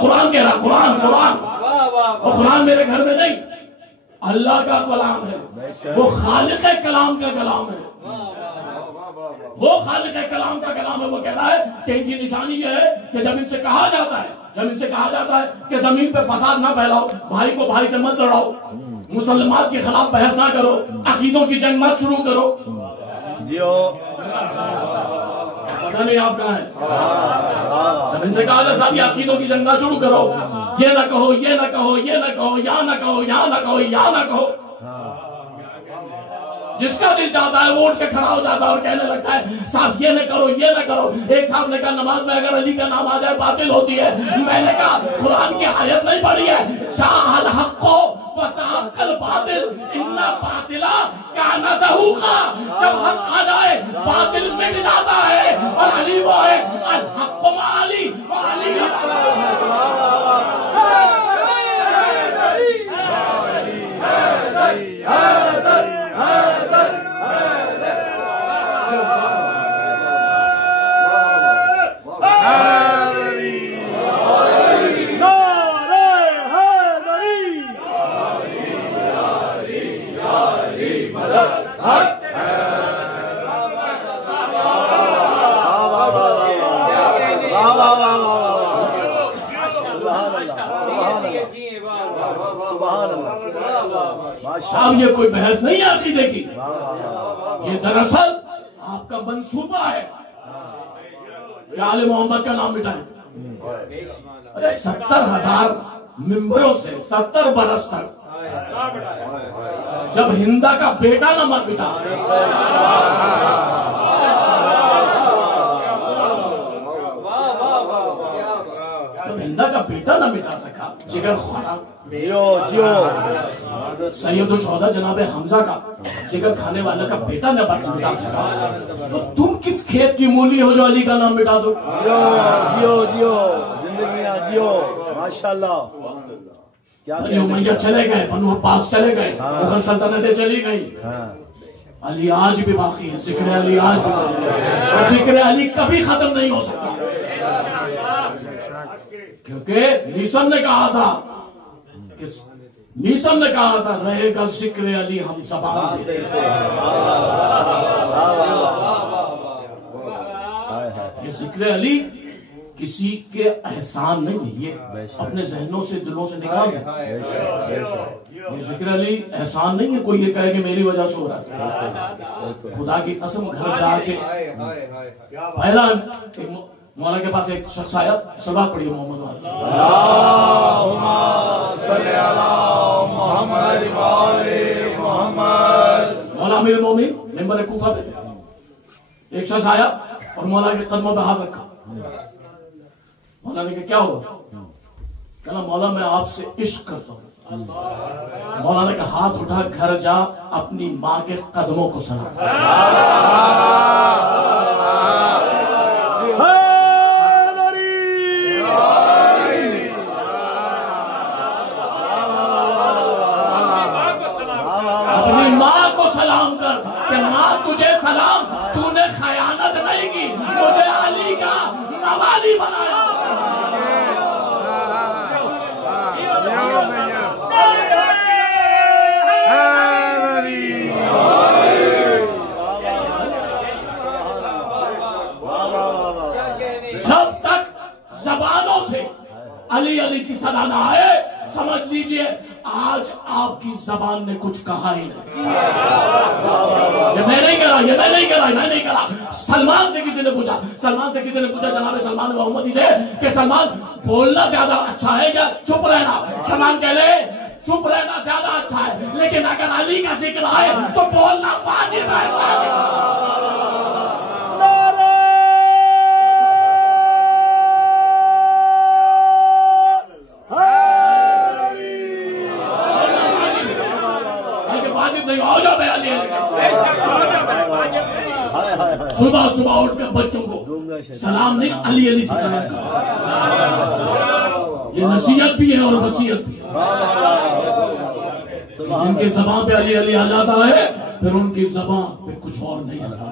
कुरान कह रहा, कुरान कुरान। और कुरान मेरे घर में नहीं, अल्लाह का कलाम है, वो खालिक कलाम का कलाम है, वो खालिक कलाम का कलाम है। वो कह रहा है कि इनकी निशानी ये है कि जब इनसे कहा जाता है कि जमीन पे फसाद ना फैलाओ, भाई को भाई से मत लड़ाओ, मुसलमान के खिलाफ बहस ना करो, अकीदों की जंग मत शुरू करो। जियो पता नहीं आप कहाँ हैं। जब इनसे कहा जाए साहब ये अकीदों की जंग ना शुरू करो, ये ना कहो, ये ना कहो, ये ना कहो, यहाँ ना कहो, यहाँ ना कहो, यहाँ ना कहो, जिसका दिल चाहता है वो उठ के खड़ा हो जाता है और कहने लगता है साहब ये न करो, ये न करो। एक साहब ने कहा नमाज में अगर अली का नाम आ जाए बातिल होती है। मैंने कहा कुरान की आयत नहीं पढ़ी है, शाहल हक्को वसाकल बातिल इन्ना बातिला काना ज़हूका। जब हक आ जाए बातिल मिट जाता है और अली वो है अल हक्को मा अली व अली अब ये कोई बहस नहीं है अकीदे की, ये दरअसल आपका मंसूबा है कि आले मोहम्मद का नाम मिटाएं। अरे 70,000 मिंबरों से 70 बरस तक जब हिंदा का बेटा न मत मिटा, जब हिंदा का बेटा न मिटा सका, जिगर ख्वारा जियो जियो सैयदुल शोहदा जनाब हमजा का जिगर खाने वाले का बेटा न मिटा सका, तो तुम किस खेत की मूली हो जो अली का नाम मिटा दो। जियो जियो जियो जिंदगी जियो माशाल्लाह। बनी उमैया चले गए, बनु अब्बास चले गए, मुगल सल्तनतें चली गई, अली आज भी बाकी है, जिक्र अली आज भी, और जिक्र अली कभी खत्म नहीं हो सकता, क्योंकि नीसन ने कहा था रहेगा जिक्र अली हम ज़बान पे। ये जिक्र अली किसी के एहसान नहीं है, ये अपने जहनों से दिलों से निकाल। ये जिक्र अली एहसान नहीं है, कोई ये कहे कि मेरी वजह से हो रहा है। खुदा की कसम घर जाके पहला मौला के पास एक शख्स आया, सलात पढ़िए मोहम्मद वाले, मौला अमीर मोमिन मेंबर कूफा पे एक शख्स आया और मौला के कदमों पे हाथ रखा। मौला ने कहा क्या हुआ? कहना मौला मैं आपसे इश्क करता हूँ। मौला ने कहा हाथ उठा, घर जा अपनी माँ के कदमों को सलाम। अपनी माँ को सलाम कर कि माँ तुझे सलाम, तूने खयानत नहीं की, मुझे अली का मवाली बनाया। जब तक जबानों से अली अली की सदा ना आए, समझ लीजिए आज आपकी जबान ने कुछ कहा ही नहीं। ये मैं नहीं करा। सलमान से किसी ने पूछा जनाब सलमान मोहम्मदी से कि सलमान बोलना ज्यादा अच्छा है या चुप रहना? सलमान कह ले चुप रहना ज्यादा अच्छा है, लेकिन अगर अली का जिक्र आए तो बोलना वाजिब है। सुबह सुबह उठकर बच्चों को सलाम नहीं अली अली सिखाया। ये नसीहत भी है और वसीयत भी है। जिनके ज़बान पे अली अली आ जाता है फिर उनकी ज़बान पे कुछ और नहीं आता।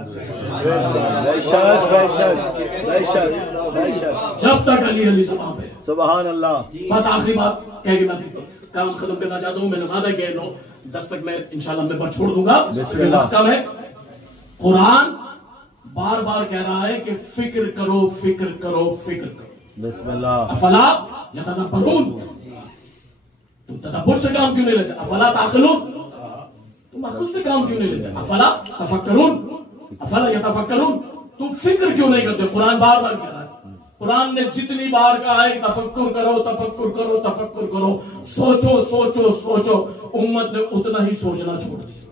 जब तक अली अली ज़बान पे। सुभान अल्लाह। बस आखिरी बात कह के मैं काम खत्म करना चाहता हूँ। मैंने वादा किया 9-10 तक मैं इंशाल्लाह मैं छोड़ दूंगा। कम है। कुरान बार बार कह रहा है कि फिक्र करो, फिक्र करो, फिक्र करो। बिस्मिल्लाह। अफला यतदब्बरून, तुम तदब्बुर से काम क्यों नहीं लेते? अफला ताक़िलून, तुम अक्ल से काम क्यों नहीं लेते? अफला तफक्करून, अफला यतफक्करून, तुम फिक्र क्यों नहीं करते? कुरान बार बार कह रहा है। कुरान ने जितनी बार कहा है तफक्कुर करो, तफक्कुर करो, तफक्कुर करो, सोचो सोचो सोचो, उम्मत ने उतना ही सोचना छोड़ दिया।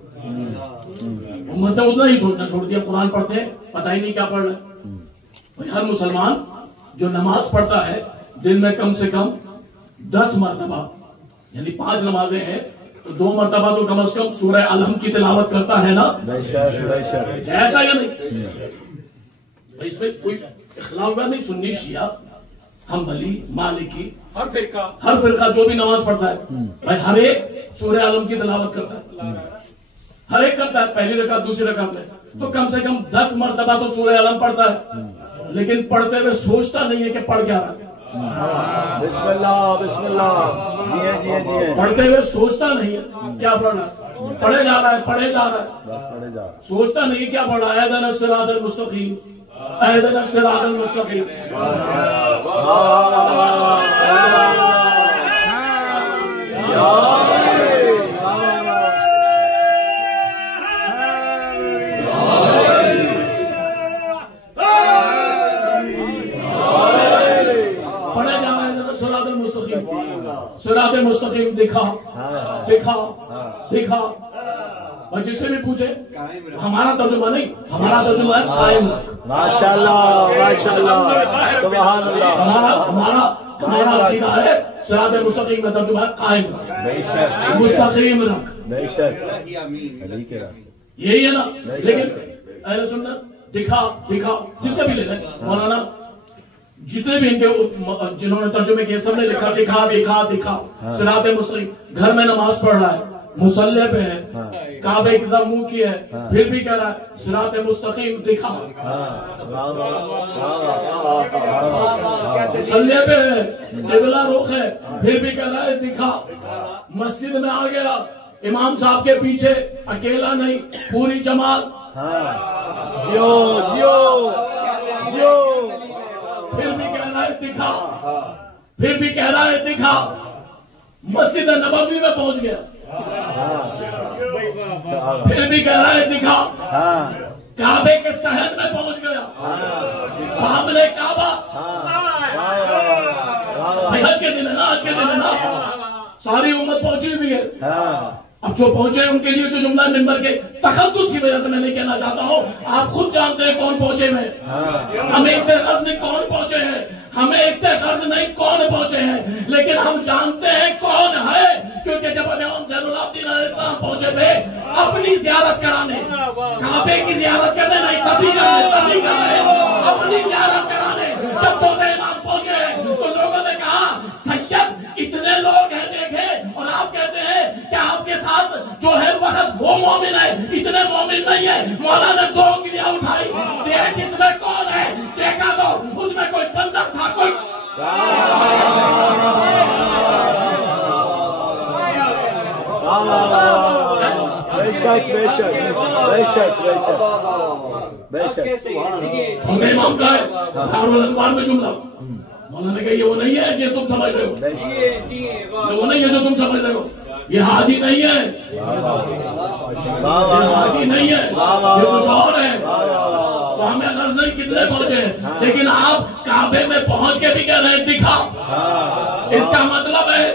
उम्मत ने उतना ही सोचना छोड़ दिया। कुरान पढ़ते हैं, पता ही नहीं क्या पढ़ रहे। भाई हर मुसलमान जो नमाज पढ़ता है दिन में कम से कम 10 मरतबा, यानी 5 नमाजें हैं तो 2 मरतबा तो कम से कम सूरह अलहम की तिलावत करता है ना। ऐसा या नहीं? भाई इसमें कोई इख्तिलाफ नहीं। सुन्नी, शिया, हम्बली, मालिकी, हर फिरका जो भी नमाज पढ़ता है भाई हर एक सूरह अलम की तिलावत करता है। हर एक करता है, पहली रकात दूसरी रकात में तो कम से कम 10 मरतबा तो सूरह अलम पढ़ता है, लेकिन पढ़ते हुए सोचता नहीं है कि पढ़ क्या रहा है। बिस्मिल्लाह बिस्मिल्लाह, जी है जी है जी है। पढ़ते हुए सोचता नहीं है क्या पढ़ रहा है, पढ़े जा रहा है, पढ़े जा रहा है, बस पढ़े जा रहा है, सोचता नहीं है क्या पढ़ रहा है। अहदिना सिरातल मुस्तकीम, अहदिना सिरातल मुस्तकीम। सिरात मुस्तकीम दिखा दिखा दिखा। और जिससे भी पूछे हमारा तर्जुमा नहीं, हमारा तर्जुमा है कायम रख। माशाअल्लाह माशाअल्लाह सुभान अल्लाह। हमारा अकीदा है सिरात मुस्तकीम का तर्जुमा है कायम रख, बेशक मुस्तकीम रख, बेशक यही है ना। लेकिन अहले सुन्नत दिखा दिखा जिसका भी लेना, मौलाना जितने भी इनके जिन्होंने तर्जुमे किए सबने लिखा दिखा दिखा दिखा। सिरात मुस्तकीम, घर में नमाज पढ़ रहा है, मुसल्ले पे है, काबे की तरफ मुंह किया है, फिर भी कह रहा है सिरात मुस्तकीम दिखा। मुसल्ले पे है, किबला रुख है, फिर भी कह रहा है दिखा। मस्जिद में आ गया, इमाम साहब के पीछे अकेला नहीं पूरी जमात, जियो जियो जियो, फिर भी कह रहा है दिखा, फिर भी कह रहा है दिखा। मस्जिद नबवी में पहुंच गया, फिर भी कह रहा है दिखा। काबे के सहन में पहुंच गया, सामने काबा। आज के दिन है ना, आज के दिन है ना, सारी उम्मत पहुंची हुई है। अब जो पहुंचे उनके लिए जो जुमला मिंबर के तखद्दुस की वजह से मैं नहीं कहना चाहता हूँ, आप खुद जानते हैं कौन पहुंचे हैं। हमें इससे गर्ज नहीं कौन पहुंचे हैं, हमें इससे गर्ज नहीं कौन पहुंचे हैं, लेकिन हम जानते हैं कौन है। क्योंकि जब इमाम ज़ैनुलाब्दीन अलैहिस्सलाम पहुंचे थे अपनी ज़ियारत कराने, काबे की ज़ियारत करने नहीं, तसी करने, अपनी ज़ियारत कराने जब छोटे इमाम पहुंचे तो लोगों ने कहा सैयद इतने लोग हैं देखे, और आप कहते हैं कि आपके साथ जो है वक्त वो मोमिन है, इतने मोमिन नहीं है। मौलाना ने 2 उंगलियां उठाई, देख इसमें कौन है, देखा तो उसमें कोई बंदर था, कोई बेशक बेशक बेशक बेशक बेशक। छोटे इमाम का है दारुल अनवार में जुमला, मौलाना ने कहा ये वो नहीं है जो तुम समझ रहे हो, ये वो नहीं है जो तुम समझ रहे हो, ये हाजी नहीं है, ये हाजी नहीं है, ये कुछ और है। तो हमें गर्ज नहीं कितने पहुंचे हैं, लेकिन आप काबे में पहुंच के भी कह रहे हैं दिखा। इसका मतलब है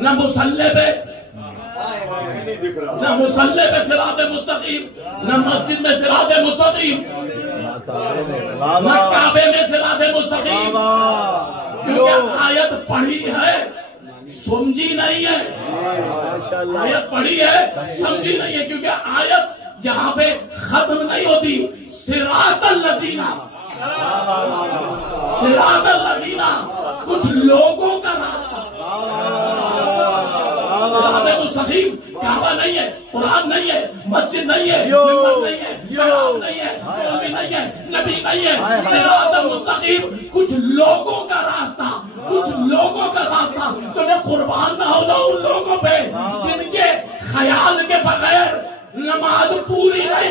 न मुसल्ले पे, न मुसल्ले पे सिरात मुस्तकीम, न मस्जिद में सिरात मुस्तकीम, न काबे में सिरात मुस्तकीम। क्योंकि आयत पढ़ी है समझी नहीं है, आयत पढ़ी है समझी नहीं है। क्योंकि आयत यहाँ पे खत्म नहीं होती, सिरातल लज़ीना, सिरातल लज़ीना कुछ लोगों का रास्ता। सिरात मुस्तकीम काबा नहीं है, कुरान नहीं है, मस्जिद नहीं नहीं है, मिंबर नहीं है, बयान नहीं है, मौलवी नहीं है, नबी नहीं है। सिरात मुस्तकीम कुछ लोगों का रास्ता, कुछ लोगों का रास्ता। तो मैं कुर्बान ना हो जाऊं उन लोगों पे जिनके ख्याल के बगैर नमाज पूरी नहीं।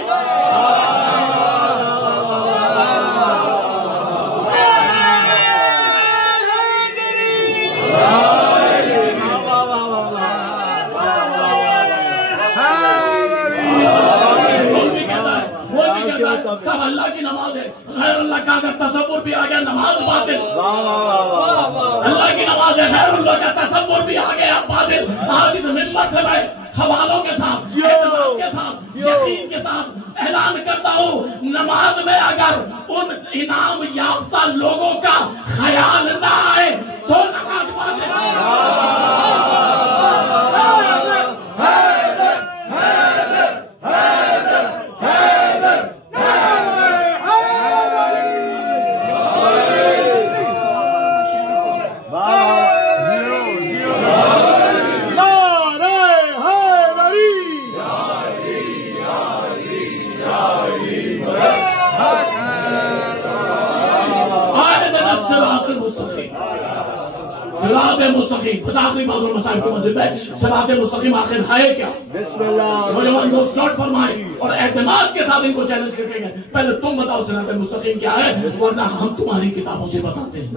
सब अल्लाह की नमाज है, गैर अल्लाह का अगर तसव्वुर भी आ गया नमाज बातिल। अल्लाह की नमाज है, गैर अल्लाह का तसव्वुर भी आ गया बातिल। आज इस मिंबर से मैं हवालों के साथ, यकीन के साथ ऐलान करता हूँ, नमाज में अगर उन इनाम याफ्ता लोगों का ख्याल ना आए तो नमाज बातिल। मुस्तकीम बस आखिरी बात और मसाइल की मंजिल में सिरात मुस्तकीम आखिर है क्या? नौजवान दोस्त नोट फरमाएं और एतमाद के साथ इनको चैलेंज करके पहले तुम बताओ सिरात मुस्तकीम क्या है, वरना हम तुम्हारी किताबों से बताते हैं।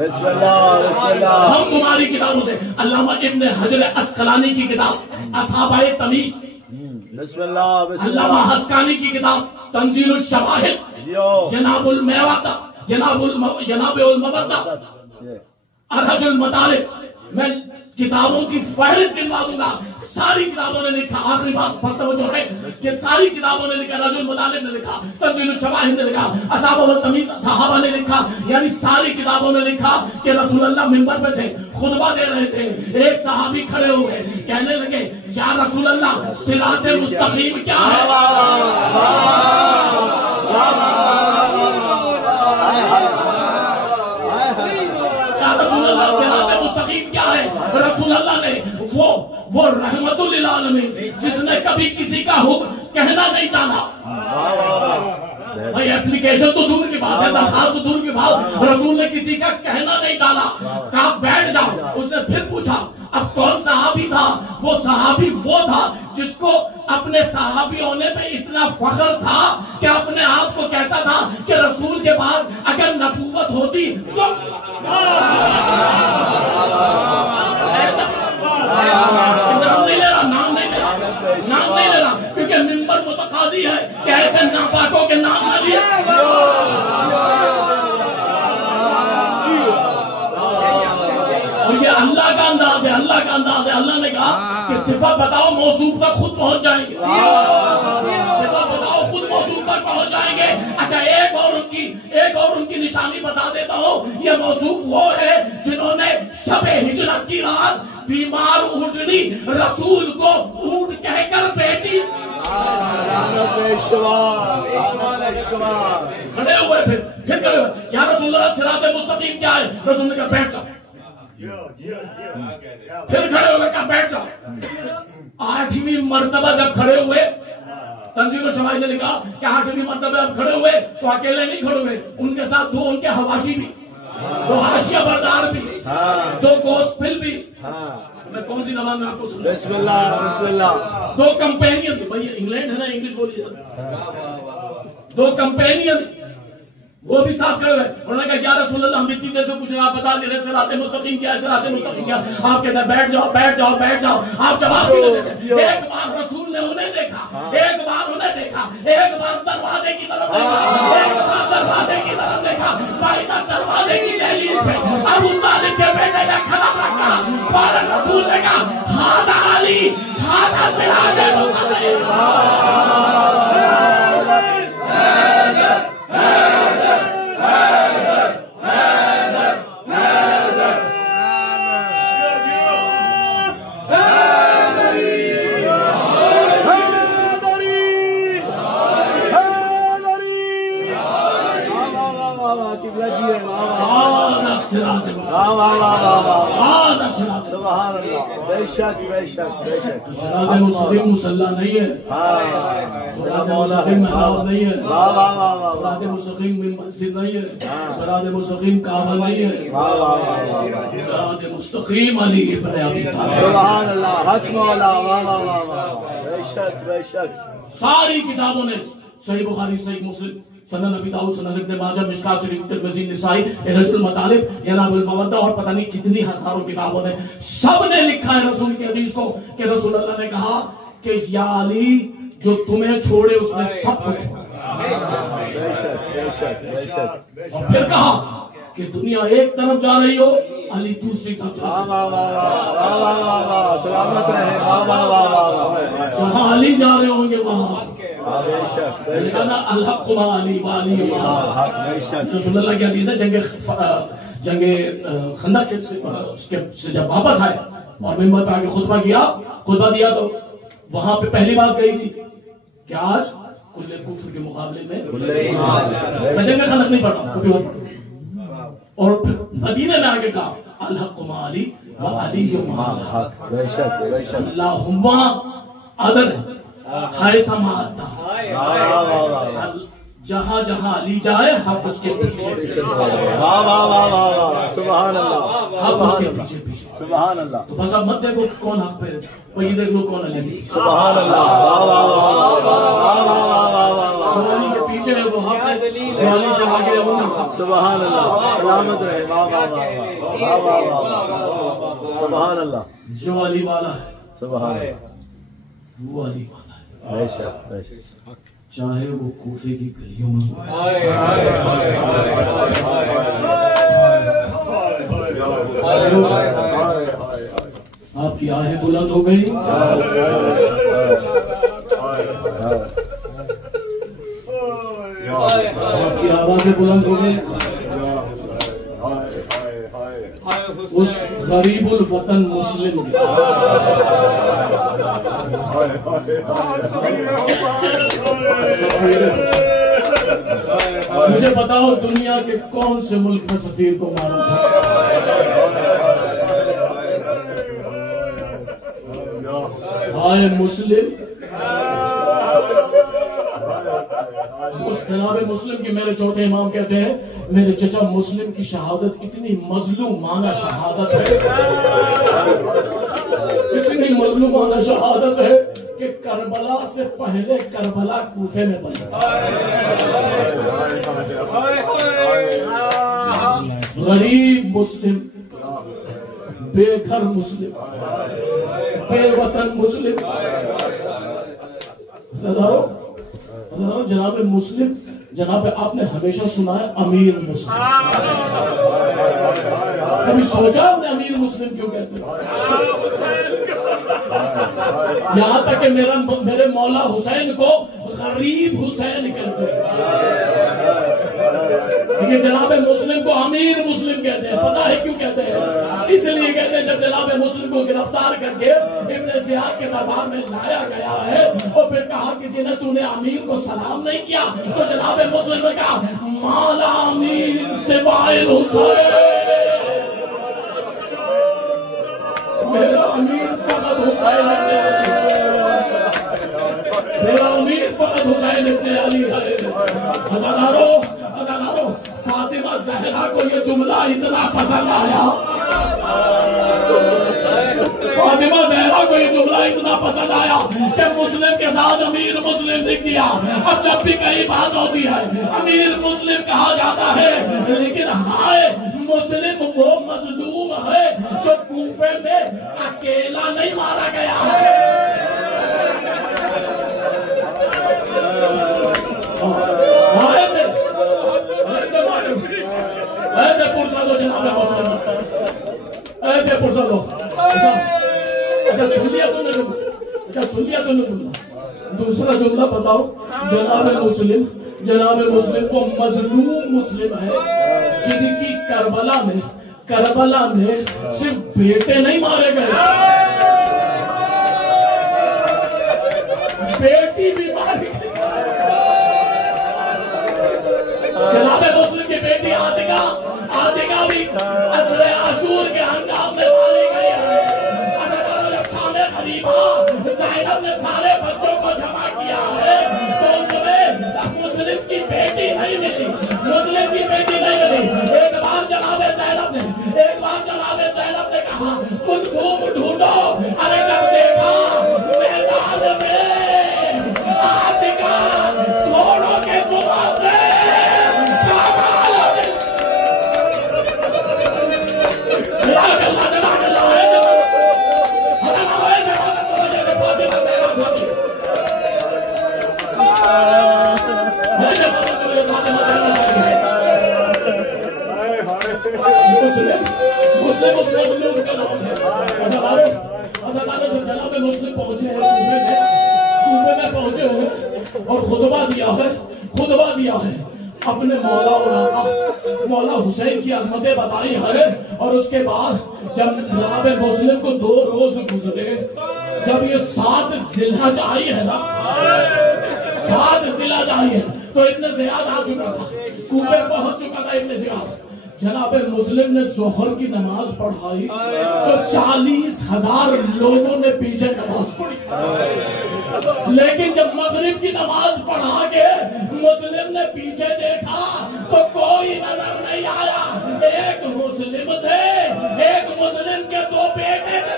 हम तुम्हारी किताबों से, अल्लामा इब्न हजर अस्कलानी की किताब असहाबाए तमीज, अल्लामा हस्कानी की किताब तंजीलुल शवाहिद, जनाबुल मेवाता, जनाबुल मवद्दा, अरहजुल मतालिब। मैं किताबों की फहरिस्त गिनवा दूंगा। सारी किताबों ने लिखा, आखिरी बात बहुत तवज्जो है कि सारी किताबों ने लिखा, रजुल मतालिब ने लिखा, तंजीलुल शवाहिद ने लिखा, असहाब वल तमीज सहाबा ने लिखा, यानी सारी किताबों ने लिखा कि रसूलुल्लाह मिंबर पे थे, खुतबा दे रहे थे। एक सहाबी खड़े हुए कहने लगे, या रसूलुल्लाह सिरात मुस्तकीम क्या है? रसूलुल्लाह सिरात मुस्तकीम क्या है? रसूलुल्लाह ने वो रहमतुल लिल आलमीन जिसने कभी किसी का हुक्म कहना नहीं टाला। भाई एप्लीकेशन तो दूर की बात है, दरखास्त तो दूर की बात, रसूल ने किसी का कहना नहीं डाला। कहा बैठ जाओ। उसने फिर पूछा अब कौन सहाबी था? वो सहाबी वो था जिसको अपने सहाबी होने पे इतना फख्र था कि अपने आप को कहता था कि रसूल के बाद अगर नबूवत होती तो नाम नहीं ले रहा क्योंकि मिंबर मुतकाजी है कि ऐसे नापाकों के नाम न लिए। और ये अल्लाह का अंदाज है, अल्लाह का अंदाज है। अल्लाह ने कहा कि सिफत बताओ, मौसूफ तक खुद पहुंच जाएंगे। सिफत बताओ, खुद मौसूफ तक पहुंच जाएंगे। अच्छा एक और उनकी निशानी बता देता हूँ। ये मौसूफ वो है जिन्होंने शबे हिजरत की रात बीमार ऊँटनी रसूल को ऊँट कहकर बेची। खड़े हुए फिर खड़े हुए, या रसूलुल्लाह सिरात मुस्तकीम क्या है? रसूल ने कहा बैठ जाओ। फिर खड़े होकर कहा बैठ जाओ। 8वीं मर्तबा जब खड़े हुए, तंजीलुल शवाहिद ने लिखा कि 8वीं मर्तबा जब खड़े हुए तो अकेले नहीं खड़े हुए, उनके साथ 2 उनके हवाशी भी, 2 हाशिया बरदार भी, 2 गोस्पिल भी। मैं कौन सी जबान में आपको सुना? बिस्मिल्लाह। 2 कंपेनियन भी, भाई इंग्लैंड है ना, इंग्लिश बोलिए। 2 कंपेनियन वो भी साथ खड़े हुए। उन्होंने कहा या रसूलुल्लाह हम इतनी देर से पूछ रहे हैं, आप बता नहीं रहे सिरात मुस्तकीम क्या है, सिरात मुस्तकीम क्या? आप कहते हैं बैठ जाओ बैठ जाओ बैठ जाओ। आप जवाब भी नहीं देते। एक बार रसूल ने उन्हें देखा, एक बार उन्हें देखा, एक बार दरवाजे की तरफ देखा, एक बार दरवाजे की तरफ देखा। बाइदा दरवाजे की दहलीज पे अबू तालिब के बेटे ने कदम रखा। फौरन रसूल ने कहा हाज़ा अली, हाज़ा सिरात मुस्तकीम। सिरात सुभान अल्लाह, बेशक बेशक बेशक। सिरात मुस्तकीम मुसल्ला नहीं है, सिरात मुस्तकीम महराब नहीं है, सिरात मुस्तकीम मस्जिद नहीं है, सिरात मुस्तकीम काबा नहीं है, सिरात मुस्तकीम अली इब्न अबी तालिब। सुभान अल्लाह, हक मौला, वाह वाह वाह वाह, बेशक बेशक। सारी किताबों ने सही बुखारी, सही मुस्लिम, सनन नबी दाऊद, सनन इब्न माजा, मिशकात शरीफ, तिरमिज़ी, निसाई, इरजुल मतालिब, यनाबुल मवद्दा और पता नहीं कितनी हजारों किताबों ने, सब ने लिखा है रसूल की हदीस को कि रसूल अल्लाह ने कहा कि या अली जो तुम्हें छोड़े उसने सब कुछ छोड़ा। बेशक बेशक बेशक। और फिर कहा कि दुनिया एक तरफ जा रही हो, अली दूसरी तरफ जा रही हो, सलामत रहे, वाह वाह वाह वाह। जहां अली जा रहे होंगे वहां बेशक बेशक। अल्लाह अली वाली रसूलुल्लाह की हदीस है, जंगे खंदक से जब वापस आए और मिंबर पे आके खुतबा दिया तो वहां पे पहली बात कही थी कि आज कुल्ले कुफ्र के मुकाबले में मैं जंगे खंदक नहीं पढ़ा कभी और पढ़ा, और फिर मदीने में आके कहा अल्लाह अली व अली बेशक बेशक। अल्लाहुम्मा अदर हाय समाता, जहां जहां अली जाए हक उसके पीछे। वाह वाह वाह वाह, सुभान अल्लाह, हक उसके पीछे पीछे। सुभान अल्लाह। तो बस अब मत देखो कौन हक पे, वही देख लो कौन अली की। सुभान अल्लाह, वाह वाह वाह वाह वाह वाह। जो अली के पीछे है वो हक है, जो अली से आगे है वो नहीं। सुभान अल्लाह, सलामत रहे, वाह वाह वाह वाह वाह। सुभान अल्लाह, जो अली वाला है सुभान अल्लाह, वो अली वाला है, बेशक बेशक। चाहे वो कूफे की गलियों में हो। आपकी आहें बुलंद हो गई, आपकी आवाजें बुलंद हो गई। उस गरीबुल वतन मुस्लिम की मुझे बताओ दुनिया के कौन से मुल्क में सफीर को मारा था? हाय मुस्लिम, उस जनाबे मुस्लिम की मेरे छोटे इमाम कहते हैं मेरे चचा मुस्लिम की शहादत इतनी मजलूमाना शहादत है, इतनी मजलूमाना शहादत है कि करबला से पहले करबला कूफे में बना। गरीब मुस्लिम, बेघर मुस्लिम, बेवतन मुस्लिम, जनाब मुस्लिम, जनाब आपने हमेशा सुना है अमीर मुस्लिम, कभी सोचा आपने अमीर मुस्लिम क्यों कहते हैं? यहाँ तक कि मेरे मौला हुसैन को गरीब हुसैन कहते हैं, लेकिन जनाब मुस्लिम को अमीर मुस्लिम कहते हैं। पता है क्यों कहते हैं? इसलिए कहते हैं जब जनाब मुस्लिम को गिरफ्तार करके इब्ने ज़ियाद के दरबार में लाया गया है और फिर कहा किसी ने तूने अमीर को सलाम नहीं किया, तो जनाब मुस्लिम ने कहा मौला अमीर सिवाय हुसैन, मेरा अमीर फकत हुसैन मेरा अमीर फकत हुसैन इब्ने अली है। हज़ारों फातिमा ज़हरा को ये जुमला इतना पसंद आया, फातिमा ज़हरा को ये जुमला इतना पसंद आया कि मुस्लिम के साथ अमीर मुस्लिम लिख दिया। अब जब भी कहीं बात होती है अमीर मुस्लिम कहा जाता है, लेकिन हाय मुस्लिम वो मजलूम है जो कूफे में अकेला नहीं मारा गया है। ऐसे पुरसा दो जनाब मुस्लिम, ऐसे पुरसा दो। अच्छा सुन लिया तुमने जुमला? अच्छा सुन लिया तुमने जुमला? दूसरा जुमला बताओ। जनाब मुस्लिम वो मजलूम मुस्लिम है जिनकी करबला में सिर्फ बेटे नहीं मारे गए, बेटी भी मारी गई। जनाब मुस्लिम की बेटी आतिका भी असरे आशूर के हंगाम में मारी गई है। अपने सारे बच्चों को जमा किया है तो उसमें मुस्लिम की बेटी नहीं मिली, मुस्लिम की बेटी नहीं मिली। एक बार जनाबे ज़ैनब ने कहा कुलसूम ढूंढो। अरे जब देखा मैदान में आतिका घोड़ों के सुबह से मुस्लिम का नाम है। जब जनाब मुस्लिम पहुंचे हैं कूफे में पहुंचे हैं और खुतबा दिया है अपने मौला और आका मौला हुसैन की अजमतें बताई है। और उसके बाद जब जनाब मुस्लिम को 2 रोज गुजरे, जब ये 7 जिलहज आई है ना, 7 जिलहज आई है तो इब्न ज़ियाद आ चुका था, कूफे पहुंच चुका था इब्न ज़ियाद। जनाब मुस्लिम ने जोहर की नमाज पढ़ाई तो 40,000 लोगों ने पीछे नमाज पढ़ी। लेकिन जब मगरिब की नमाज पढ़ा के मुस्लिम ने पीछे देखा तो कोई नजर नहीं आया। एक मुस्लिम थे, एक मुस्लिम के 2 बेटे थे।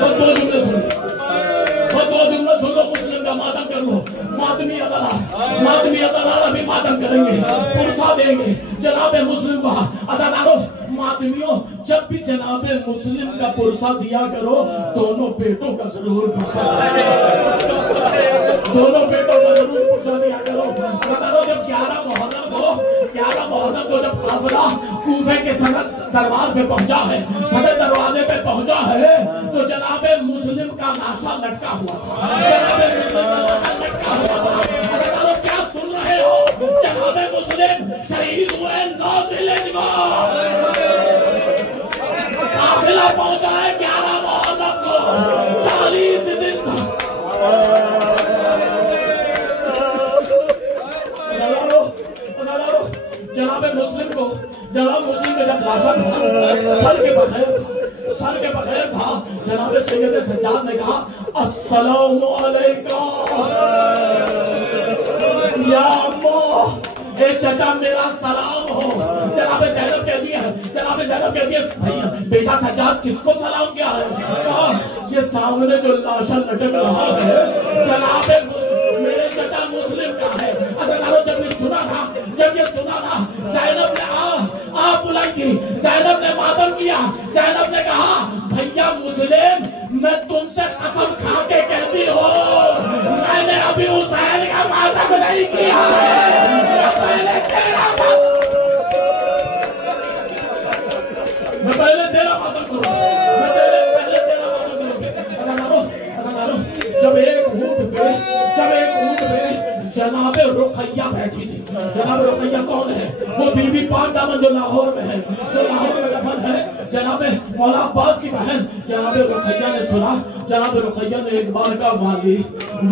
बस 2 जुमले सुन लो, मुस्लिम का मातम कर लो। मातमी अज़ादार अभी मातम करेंगे, पुरसा देंगे जनाब मुस्लिम को। अज़ादारों मातमियों, जब भी जनाब मुस्लिम का पुरसा दिया करो दोनों बेटों का जरूर पुरसा दिया करो। अज़ादारों जब 11 मुहर्रम को जब काफिला कूफे के सदर दरबार पे पहुंचा है, सदर दरवाजे पे पहुंचा है तो जनाब मुस्लिम का नाशा लटका हुआ था। क्या सुन रहे हो? जनाब मुस्लिम शहीद हुए 9 जिलहज काफिला पहुंचा है 11 मुहर्रम को, 40 दिन जनाब मुस्लिम का जब लाशा सर के बगैर था, जनाब सैयद सज्जाद ने कहा अस्सलामु अलैका या अम्मा, ए चचा मेरा सलाम हो। जनाब ज़ैनब कह दिया भैया बेटा सज्जाद किसको सलाम किया है? कहा ये सामने जो लाशा लटक रहा है जनाब मेरे चचा मुस्लिम का है। जब ये सुना ना ज़ैनब ने आप बुलंद की, ज़ैनब ने मातम किया। ज़ैनब ने कहा भैया मुस्लिम मैं तुमसे कसम खा के कहती हूँ मैंने अभी हुसैन का मातम नहीं किया है, पहले तेरा मातम करूँ। जब एक ऊंट पे जनाब रुकैया बैठी थी। जनाब रुकैया कौन है? वो बीबी पाक दामन जो लाहौर में दफन है, जनाब मौला अब्बास की बहन। जनाब रुकैया ने सुना, जनाब रुकैया ने एक बार कहा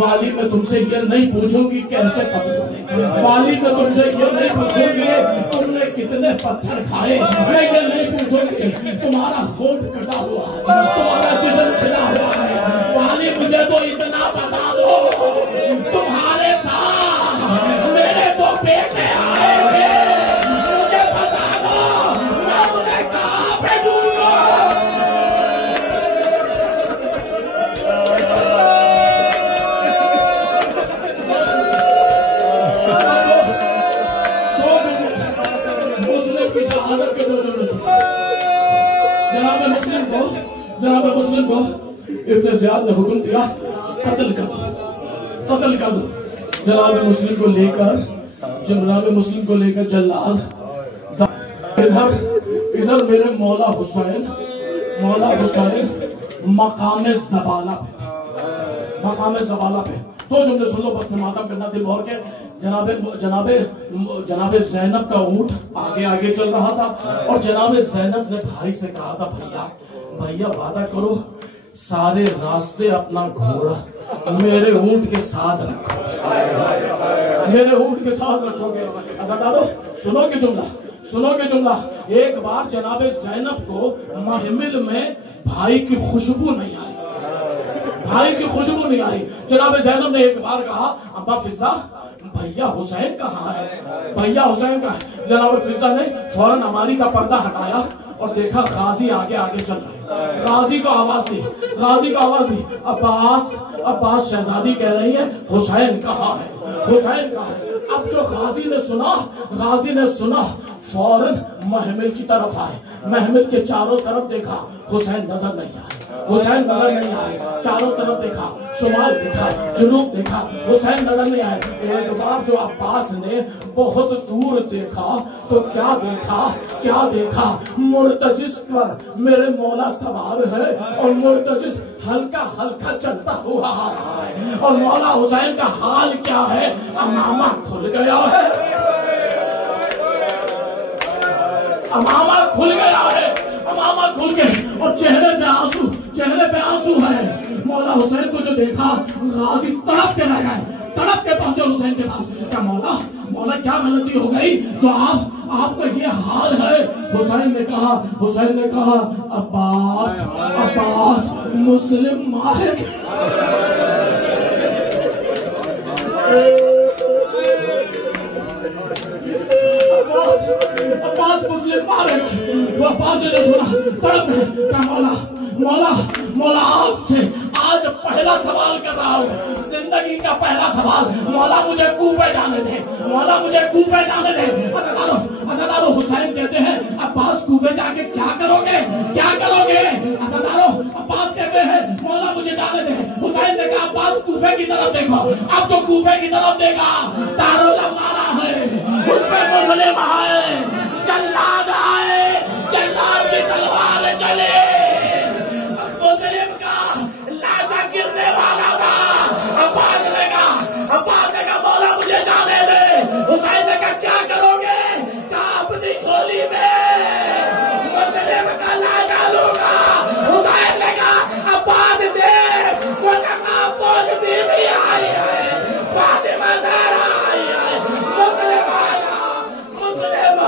वाली मैं तुमसे ये नहीं पूछूंगी कैसे कत्ल हुए, वाली मैं तुमसे ये नहीं पूछूंगी तुमने कितने पत्थर खाए, मैं ये नहीं पूछूंगी तुम्हारा होठ कटा हुआ है, तुम्हारा जिस्म छिला हुआ है। वाली मुझे तो इतना बता दो तुम्हारे साथ मेरे 2 बेटे आए थे, मुझे बता दो मैं उन्हें कहाँ पे ढूंढूं? मुस्लिम की शहादत के 2 जुमले सुनो। जनाब मुस्लिम को इब्न ज़ियाद ने हुक्म दिया कत्ल कर दो। जनाब मुस्लिम को लेकर जल्लाद इधर मेरे मौला हुसैन मकाम ज़बाला पे 2 जुमले सुन लो, बस मातम करना दिल भर के। जनाब ज़ैनब का ऊंट आगे चल रहा था और जनाब ज़ैनब ने भाई से कहा था भैया वादा करो सारे रास्ते अपना घोड़ा मेरे ऊंट के साथ रखोगे। अज़ादारों सुनोगे जुमला। एक बार जनाब ज़ैनब को महमिल में भाई की खुशबू नहीं आई, भाई की खुशबू नहीं आई। जनाब ज़ैनब ने एक बार कहा, अम्मा फिजा भैया हुसैन कहाँ है, भैया हुसैन कहाँ है। जनाब फिजा ने फौरन अमारी का पर्दा हटाया और देखा गाजी आगे आगे चल रहे हैं। गाजी को आवाज दी, गाजी को आवाज दी, अब्बास अब्बास शहजादी कह रही है हुसैन कहाँ है, हुसैन कहाँ है। अब जो गाजी ने सुना फौरन महमिल की तरफ आए। महमिल के चारों तरफ देखा, हुसैन नजर नहीं आए, हुसैन नजर नहीं आए। चारों तरफ देखा, शुमाल देखा, जुनूब देखा, हुसैन नजर नहीं आए। एक बार जो अब्बास ने बहुत दूर देखा तो क्या देखा, मुर्तजिस पर मेरे मौला सवार है और मुर्तजिस हल्का हल्का चलता हुआ आ रहा है। और मौला हुसैन का हाल क्या है, अमामा खुल गया है, अमामा खुल गया है, अमामा खुल के और चेहरे पे आंसू है। मौला हुसैन को जो देखा, गाजी तड़प के रह गए, तड़प के पहुंचे हुसैन के पास। क्या मौला क्या गलती हो गई जो आपका ये हाल है। हुसैन ने कहा अब्बास मुस्लिम मारे, अब्बास मुस्लिम मारे। वो अब्बास ने जो सुना तड़प है। क्या मौला आपसे आज पहला सवाल कर रहा हूँ, जिंदगी का पहला सवाल। मौला मुझे कूफे जाने दे, मौला मुझे कूफे जाने दे। अज़दारो हुसैन कहते हैं अब्बास कूफे जाके क्या करोगे। अज़दारो अब्बास कहते हैं मौला मुझे जाने दे। हुसैन ने कहा अब्बास कूफे की तरफ देखो। अब जो कूफे की तरफ देखा, दारुल अमारा है, उसमें मुस्लिम आए, जल्लाद आए, जल्लाद की तलवार चले, मुस्लिम का लाशा गिरने वाला था। अब्बास ने कहा मौला मुझे जाने दे। हुसैन ने कहा क्या करोगे, कहा अपनी खोली में मुस्लिम का लाशा लूंगा। हुसैन ने कहा अब्बास दे, वो कहा बोझ बीबी आई है, फातिमा ज़हरा आई है, मुस्लिम आया, मुस्लिम।